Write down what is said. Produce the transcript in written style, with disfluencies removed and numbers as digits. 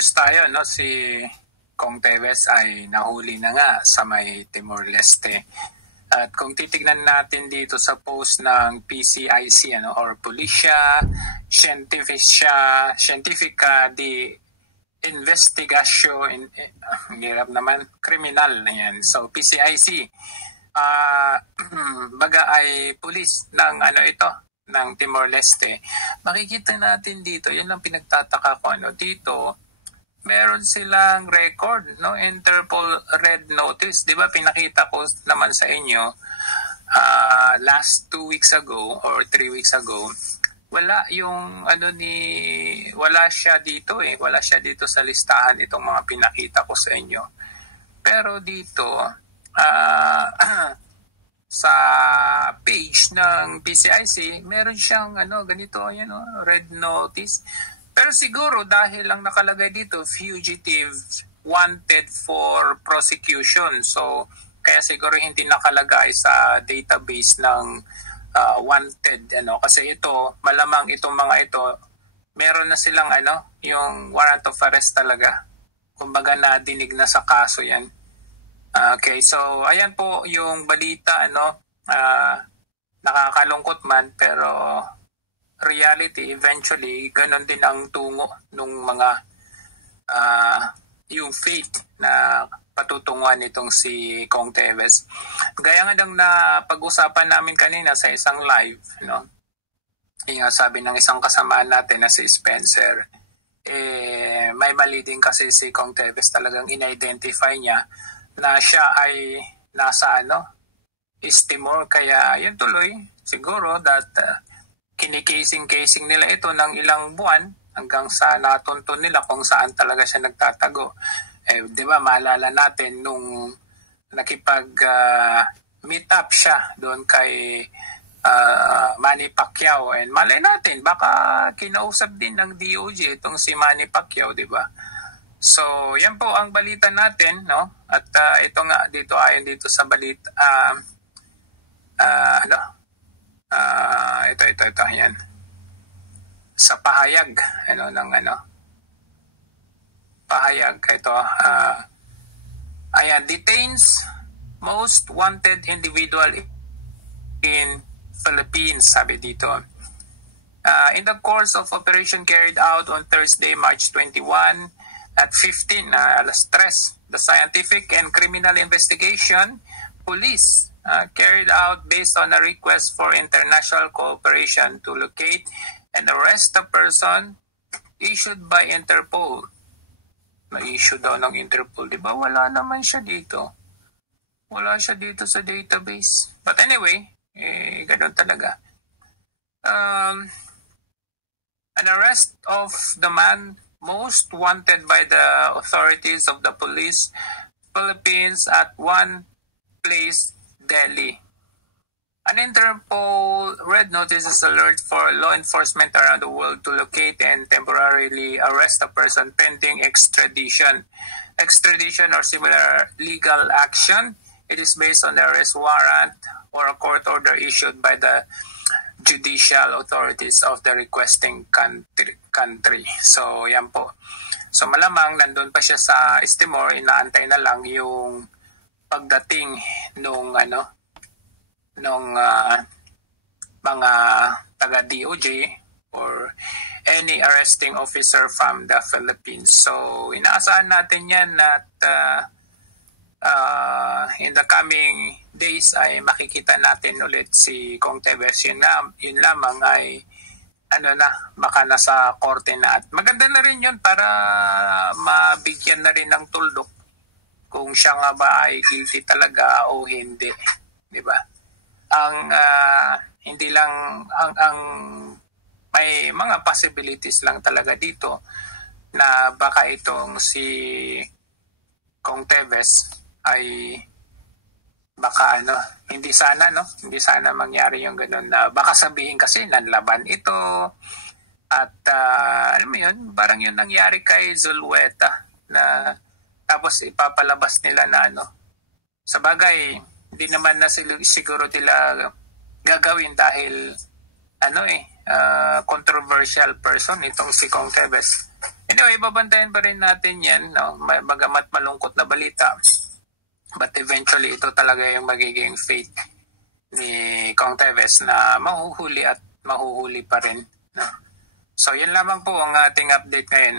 news tayo, no? Si Kong Teves ay nahuli na nga sa may Timor-Leste. At kung titignan natin dito sa post ng PCIC, or Policia Científica de Investigación, hirap naman, kriminal na yan. So PCIC, baga ay pulis ng ng Timor-Leste. Makikita natin dito, yan lang pinagtataka ko, dito meron silang record, no? Interpol Red Notice. Di ba pinakita ko naman sa inyo last 2 weeks ago or 3 weeks ago, wala yung wala siya dito Wala siya dito sa listahan itong mga pinakita ko sa inyo. Pero dito sa page ng PCIC, meron siyang ganito, Red Notice. Pero siguro dahil lang nakalagay dito, fugitive wanted for prosecution. So, kaya siguro hindi nakalagay sa database ng wanted. Kasi ito, malamang itong mga ito, meron na silang yung warrant of arrest talaga. Kumbaga nadinig na sa kaso yan. Okay, so ayan po yung balita, nakakalungkot man, pero reality, eventually, ganun din ang tungo nung mga yung fate na patutunguhan nitong si Kong Teves. Gaya nga lang na pag-usapan namin kanina sa isang live, yung sabi ng isang kasamaan natin na si Spencer, may mali din kasi si Kong Teves, talagang in-identify niya na siya ay nasa East Timor, kaya yun tuloy siguro that kinikasing-casing nila ito ng ilang buwan hanggang sa natunton nila kung saan talaga siya nagtatago. Di ba, maalala natin nung nakipag-meet up siya doon kay Manny Pacquiao, and malay natin baka kinausap din ng DOJ itong si Manny Pacquiao, di ba? So, yan po ang balita natin, no? At ito nga dito, ayon dito sa balita, ito, yan. Sa pahayag, pahayag, ito, ayan, detains most wanted individual in Philippines, sabi dito. In the course of operation carried out on Thursday, March 21, at 15, alas 3, the scientific and criminal investigation police carried out based on a request for international cooperation to locate and arrest a person issued by Interpol. Na-issue daw ng Interpol. Di ba? Wala naman siya dito. Wala siya dito sa database. But anyway, ganun talaga. An arrest of the man most wanted by the authorities of the police Philippines at one place, Delhi. An Interpol Red Notice is alert for law enforcement around the world to locate and temporarily arrest a person pending extradition. Extradition or similar legal action. It is based on the arrest warrant or a court order issued by the judicial authorities of the requesting country. So, yan po. So, malamang nandun pa siya sa East Timor, inaantay na lang yung pagdating nung mga taga-DOJ or any arresting officer from the Philippines. So, inaasahan natin yan at in the coming days ay makikita natin ulit si Kong Teves. Yun lamang ay baka nasa korte na. At maganda na rin yun para mabigyan na rin ng tuldok kung siya nga ba ay guilty talaga o hindi. Di ba? Hindi lang ang may mga possibilities lang talaga dito na baka itong si Kong Teves ay baka hindi sana mangyari yung ganun na baka sabihin kasi nanlaban ito at alam mo yun, parang yun nangyari kay Zulueta na tapos ipapalabas nila na sa bagay hindi naman na siguro nila gagawin dahil controversial person itong si Kong Teves. Anyway, babantayan pa rin natin yan, no? Bagamat malungkot na balita. But eventually, ito talaga yung magiging fate ni Kong Teves na mahuhuli at mahuhuli pa rin. No? So, yan lamang po ang ating update ngayon.